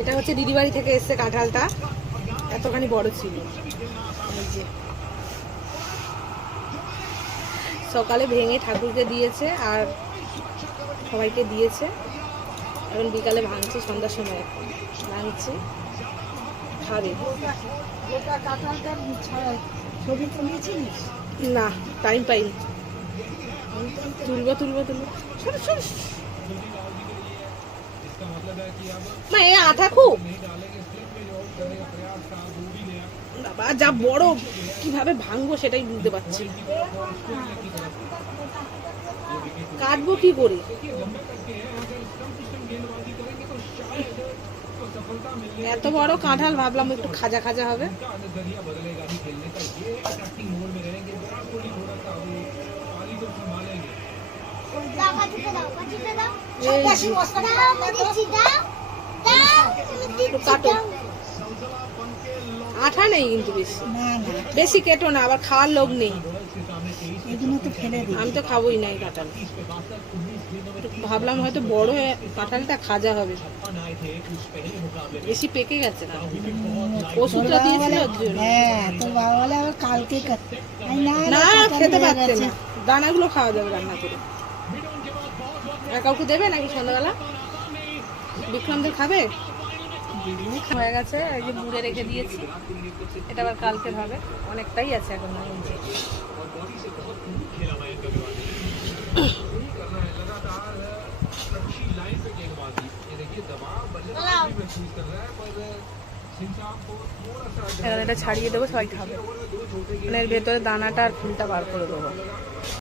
এটা হচ্ছে দিদি বাড়ি থেকে এসছে কাঁঠালটা, এতখানি বড় ছিল। সকালে ভেঙে ঠাকুরকে দিয়েছে আর সবাইকে দিয়েছে। এখন বিকালে ভাঙছে, সন্ধ্যার সময় এখন ভাঙছে, খাবে। না টাইম পাইনি, তুলবো তুলবো তুলবো। মা এ আঠা খুব বাবা, যা বড়, কিভাবে ভাঙবো সেটাই বুঝতে পারছি। কাটবো কি করে? এত বড় কাঁঠাল, ভাবলাম একটু খাজা খাজা হবে। আঠা নেই কিন্তু বেশি, বেশি কেটো না, আবার খাওয়ার লোক নেই। আমি তো খাবোই না এই কাঁঠাল। ভাবলাম হয়তো বড় কাঁঠালটা খাজা হবে, বেশি পেকে গেছে। ওষুধটা দিয়েছিল না, খেতে পারছে না। দানাগুলো খাওয়া যাবে রান্না করে। আর কাউকে দেবে নাকি সন্ধ্যাবেলা? বিক্রমদের খাবে? হয়ে গেছে, এই যে মুড়ে রেখে দিয়েছি, এটা আবার কালকে হবে। অনেকটাই আছে এখন। এখন এটা ছাড়িয়ে দেবো, সবাই খাবে। মানে এর ভেতরে দানাটা আর ফুলটা বার করে দেবো।